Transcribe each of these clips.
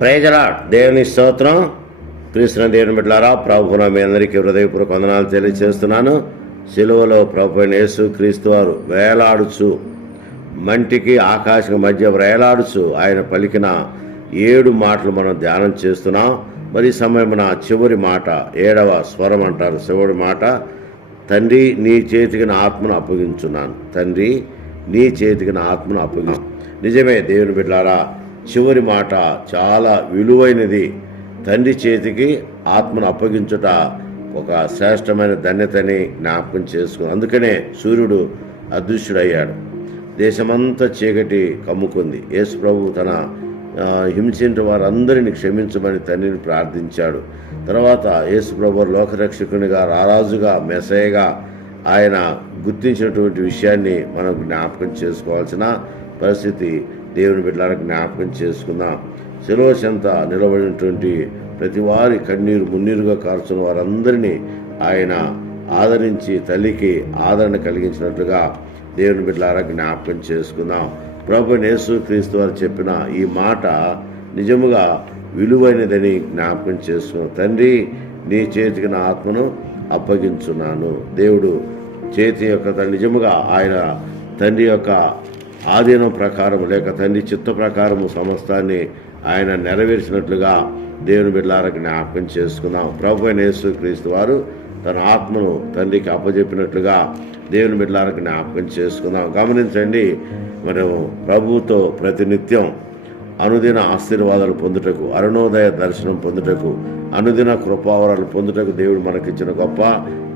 ప్రైజలా దేవుని స్తోత్రం. కృష్ణ దేవుని బిడ్డారా ప్రభున మీ అందరికీ హృదయపూర్వక వందనాలు తెలియజేస్తున్నాను సిలువలో ప్రభు యేసు క్రీస్తు వారు వేలాడుచు మంటికి ఆకాశం మధ్య వేలాడుచు ఆయన పలికిన ఏడు మాటలు మనం ధ్యానం చేస్తున్నాం. మరి సమయమున చివరి మాట ఏడవ స్వరం అంటారు. శివుడి మాట తండ్రి నీ చేతికి నా ఆత్మను అప్పగించున్నాను. తండ్రి నీ చేతికి నా ఆత్మను అప్పగి నిజమే దేవుని బిడ్డారా చివరి మాట చాలా విలువైనది. తండ్రి చేతికి ఆత్మను అప్పగించుట ఒక శ్రేష్టమైన ధన్యతని జ్ఞాపకం చేసుకుని అందుకనే సూర్యుడు అదృశ్యుడయ్యాడు. దేశమంతా చీకటి కమ్ముకుంది. యేసు ప్రభు తన హింసించిన వారందరిని క్షమించమని తండ్రిని ప్రార్థించాడు. తర్వాత యేసు ప్రభు లోకరక్షకునిగా రారాజుగా మెసయగా ఆయన గుర్తించినటువంటి విషయాన్ని మనం జ్ఞాపకం చేసుకోవాల్సిన పరిస్థితి దేవుని బిడ్డలకు జ్ఞాపకం చేసుకుందాం. శిలువ చెంత నిలబడినటువంటి ప్రతి వారి కన్నీరు మున్నీరుగా కార్చున్న వారందరినీ ఆయన ఆదరించి తల్లికి ఆదరణ కలిగించినట్లుగా దేవుని బిడ్డలారా జ్ఞాపకం చేసుకుందాం. ప్రభు యేసు క్రీస్తు వారు చెప్పిన ఈ మాట నిజముగా విలువైనదని జ్ఞాపకం చేసుకున్నాం తండ్రి నీ చేతికి నా ఆత్మను అప్పగించున్నాను. దేవుడు చేతి యొక్క నిజముగా ఆయన తండ్రి యొక్క ఆధీనం ప్రకారం లేక తండ్రి చిత్త ప్రకారము సమస్తాన్ని ఆయన నెరవేర్చినట్లుగా దేవుని బిడ్డలారా జ్ఞాపకం చేసుకున్నాం. ప్రభు అయిన యేసు క్రీస్తు వారు తన ఆత్మను తండ్రికి అప్పజెప్పినట్లుగా దేవుని బిడ్డలారా జ్ఞాపకం చేసుకున్నాం. గమనించండి మనము ప్రభుతో ప్రతినిత్యం అనుదిన ఆశీర్వాదాలు పొందుటకు అరుణోదయ దర్శనం పొందుటకు అనుదిన కృపావరాలు పొందుటకు దేవుడు మనకిచ్చిన గొప్ప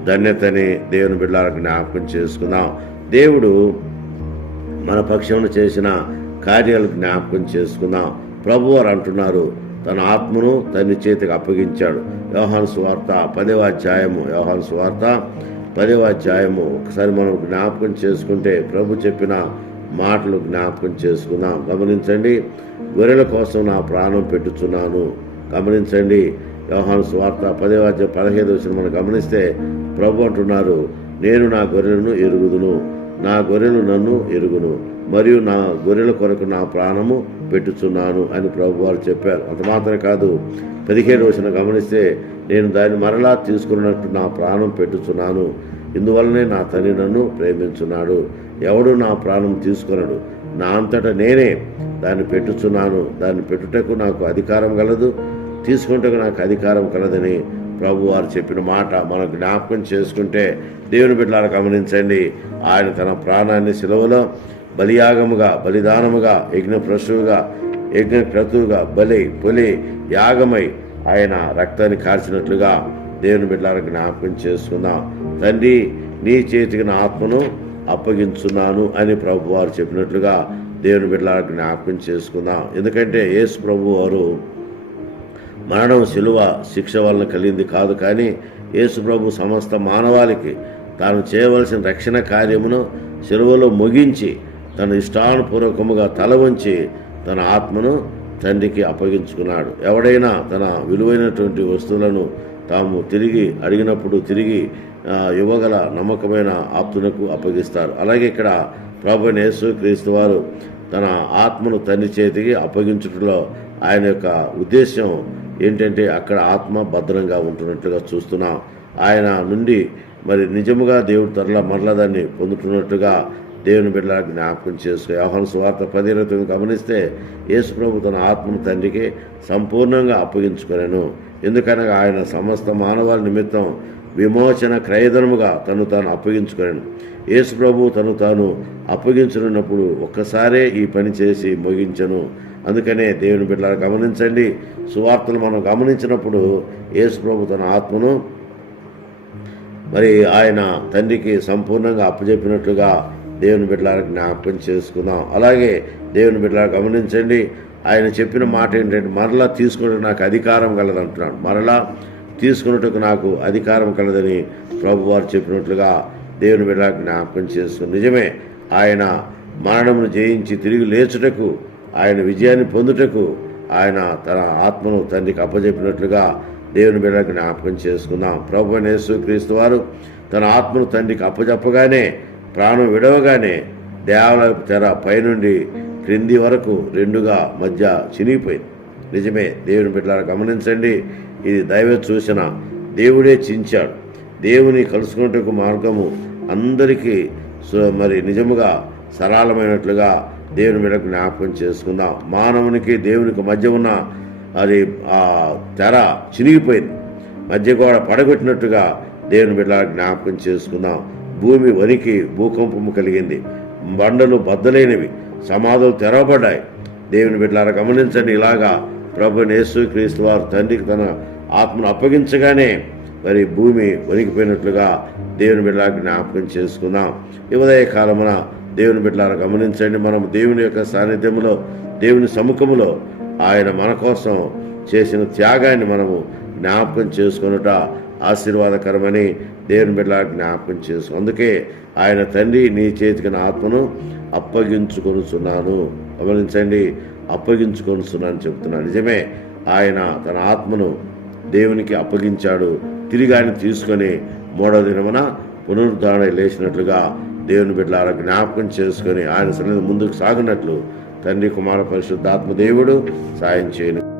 ధన్యతని దేవుని బిడ్డలకు జ్ఞాపకం చేసుకున్నాం. దేవుడు మన పక్షమును చేసిన కార్యాలు జ్ఞాపకం చేసుకుందాం. ప్రభు వారు అంటున్నారు తన ఆత్మను తన చేతికి అప్పగించాడు. వ్యవహాన్ సువార్త పదవ అధ్యాయము వ్యవహాన్ సువార్త పదవ అధ్యాయము. ఒకసారి మనం జ్ఞాపకం చేసుకుంటే ప్రభు చెప్పిన మాటలు జ్ఞాపకం చేసుకుందాం. గమనించండి గొర్రెల కోసం నా ప్రాణం పెట్టుచున్నాను. గమనించండి వ్యవహాన్ సువార్త పదేవ అధ్యాయం పదహైదు వచ్చిన మనం గమనిస్తే ప్రభు అంటున్నారు నేను నా గొర్రెలను ఎరుగుదును. నా గొర్రెలు నన్ను ఎరుగును మరియు నా గొర్రెల కొరకు నా ప్రాణము పెట్టుచున్నాను అని ప్రభువారు చెప్పారు. అంత మాత్రమే కాదు పదిహేడు వచ్చిన గమనిస్తే నేను దాన్ని మరలా తీసుకున్నట్టు నా ప్రాణం పెట్టుచున్నాను. ఇందువల్లనే నా తండ్రి నన్ను ప్రేమించున్నాడు. ఎవడు నా ప్రాణం తీసుకొనడు నా అంతటా నేనే దాన్ని పెట్టుచున్నాను. దాన్ని పెట్టుటకు నాకు అధికారం కలదు తీసుకుంటకు నాకు అధికారం కలదని ప్రభు వారు చెప్పిన మాట మనం జ్ఞాపకం చేసుకుంటే దేవుని బిడ్డలను గమనించండి. ఆయన తన ప్రాణాన్ని సెలవులో బలియాగముగా బలిదానముగా యజ్ఞ ప్రసువుగా యజ్ఞ క్రతువుగా బలి పులి యాగమై ఆయన రక్తాన్ని కాల్చినట్లుగా దేవుని బిడ్డలను జ్ఞాపకం చేసుకుందాం. తండ్రి నీ చేతికి నా ఆత్మను అప్పగించున్నాను అని ప్రభు వారు చెప్పినట్లుగా దేవుని బిడ్డలను జ్ఞాపకం చేసుకుందాం. ఎందుకంటే యేసు ప్రభు వారు మరణం శిలువ శిక్ష వలన కలిగింది కాదు కానీ యేసుప్రభు సమస్త మానవాళికి తాను చేయవలసిన రక్షణ కార్యమును శిలువలో ముగించి తన ఇష్టానుపూర్వకముగా తల వంచి తన ఆత్మను తండ్రికి అప్పగించుకున్నాడు. ఎవడైనా తన విలువైనటువంటి వస్తువులను తాము తిరిగి అడిగినప్పుడు తిరిగి ఇవ్వగల నమ్మకమైన ఆప్తునకు అప్పగిస్తారు. అలాగే ఇక్కడ ప్రభు యేసు క్రీస్తు వారు తన ఆత్మను తండ్రి చేతికి అప్పగించుటలో ఆయన యొక్క ఉద్దేశం ఏంటంటే అక్కడ ఆత్మ భద్రంగా ఉంటున్నట్లుగా చూస్తున్నాం. ఆయన నుండి మరి నిజముగా దేవుడు తరల మరలా దాన్ని పొందుతున్నట్టుగా దేవుని బిడ్డల జ్ఞాపకం చేసుకో. వ్యవహార స్వార్థ పది గమనిస్తే యేసు ప్రభు తన ఆత్మను తండ్రికి సంపూర్ణంగా అప్పగించుకున్నాను ఎందుకనగా ఆయన సమస్త మానవాళి నిమిత్తం విమోచన క్రయధనముగా తను తాను అప్పగించుకున్నాను యేసు ప్రభు తను తాను అప్పగించనున్నప్పుడు ఒక్కసారే ఈ పని చేసి ముగించను. అందుకనే దేవుని బిడ్డలు గమనించండి. సువార్తలు మనం గమనించినప్పుడు యేసు ప్రభు తన ఆత్మను మరి ఆయన తండ్రికి సంపూర్ణంగా అప్పచెప్పినట్లుగా దేవుని బిడ్డలకు జ్ఞాపకం చేసుకుందాం. అలాగే దేవుని బిడ్డల గమనించండి. ఆయన చెప్పిన మాట ఏంటంటే మరలా తీసుకునే నాకు అధికారం కలదంటున్నాడు మరలా తీసుకున్నట్టుకు నాకు అధికారం కలదని ప్రభువారు చెప్పినట్లుగా దేవుని బిడ్డ జ్ఞాపకం చేసుకుని నిజమే. ఆయన మరణమును జయించి తిరిగి లేచుటకు ఆయన విజయాన్ని పొందుటకు ఆయన తన ఆత్మను తండ్రికి అప్పజెప్పినట్లుగా దేవుని బిడ్డ జ్ఞాపకం చేసుకుందాం. ప్రభు నేసు యేసు క్రీస్తు వారు తన ఆత్మను తండ్రికి అప్పజెప్పగానే ప్రాణం విడవగానే దేవాలయ తెర పైనుండి క్రింది వరకు రెండుగా మధ్య చినిగిపోయింది. నిజమే. దేవుని బిడ్డలను గమనించండి ఇది దైవ చూసిన దేవుడే చించాడు. దేవుని కలుసుకున్నట్టుకు మార్గము అందరికీ సు- మరి నిజముగా సరళమైనట్లుగా దేవుని మీద జ్ఞాపకం చేసుకుందాం. మానవునికి దేవునికి మధ్య ఉన్న అది ఆ తెర చినిగిపోయింది. మధ్య గోడ పడగొట్టినట్టుగా దేవుని బిడ్డ జ్ఞాపకం చేసుకుందాం. భూమి వనికి భూకంపము కలిగింది. బండలు బద్దలైనవి. సమాధులు తెరవబడ్డాయి. దేవుని బిడ్డలారా గమనించండి ఇలాగా ప్రభు యేసుక్రీస్తు వారు తండ్రికి తన ఆత్మను అప్పగించగానే మరి భూమి వణికిపోయినట్లుగా దేవుని బిడ్డలా జ్ఞాపకం చేసుకుందాం. ఈ ఉదయ కాలమున దేవుని బిడ్డలను గమనించండి మనం దేవుని యొక్క సాన్నిధ్యంలో దేవుని సముఖంలో ఆయన మన కోసం చేసిన త్యాగాన్ని మనము జ్ఞాపకం చేసుకొనుట ఆశీర్వాదకరమని దేవుని బిడ్డ జ్ఞాపకం చేసుకు అందుకే ఆయన తండ్రి నీ చేతికి నా ఆత్మను అప్పగించుకొనుచున్నాను. గమనించండి అప్పగించుకొనుచున్నాను చెప్తున్నాను నిజమే ఆయన తన ఆత్మను దేవునికి అప్పగించాడు. తిరిగి ఆయన తీసుకొని మూడో దినమున పునరుద్ధరణ లేచినట్లుగా దేవుని బిడ్డల జ్ఞాపకం చేసుకొని ఆయన సన్నిధి ముందుకు సాగినట్లు తండ్రి కుమార పరిశుద్ధాత్మ దేవుడు సాయం చేయను.